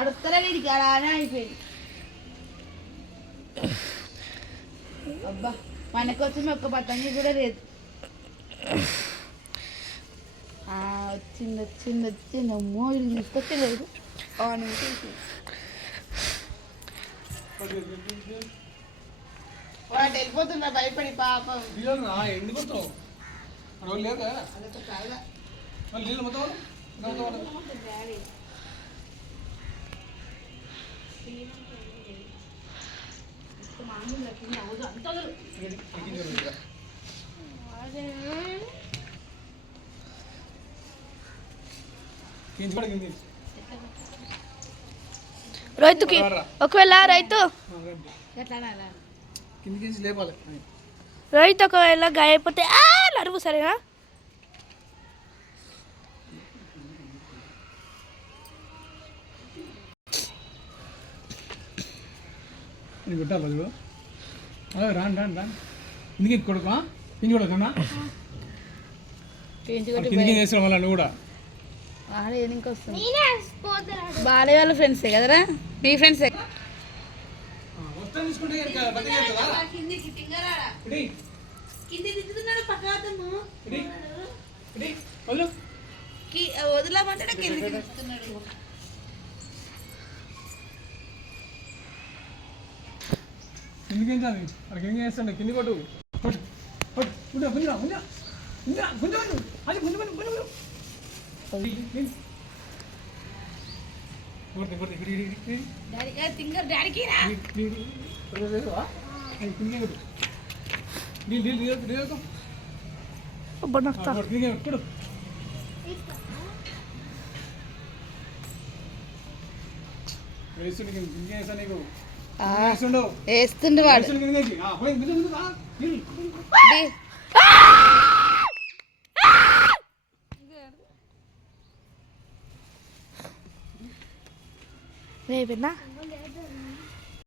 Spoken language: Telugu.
అడుగుతారా వీడికి అలానే అయిపోయింది. అబ్బా మనకోసం ఒక్క పతంగి కూడా లేదు. వచ్చింది వచ్చింది వచ్చింది. అమ్మో ఇది తీసుకొచ్చలేదు. వాడు వెళ్ళిపోతున్నా భయపడి పాపం. రైతుకి ఒకవేళ రైతు ఒకవేళ గాయపోతే నరువు సరేనా? రాను రాను రాను ఇందుకే కొడుకు పిండి కొడుకున్నా కిందికి చేసిన వాళ్ళ నువ్వు కూడా ఇంకొస్తుంది. బాలయ్య వాళ్ళ ఫ్రెండ్సే కదరా, మీ ఫ్రెండ్సే. వదలమంటే కిందికి అక్కడికి ఏం చేస్తాను కింది కొట్టు వేస్తుండే వాడు. రేపేనా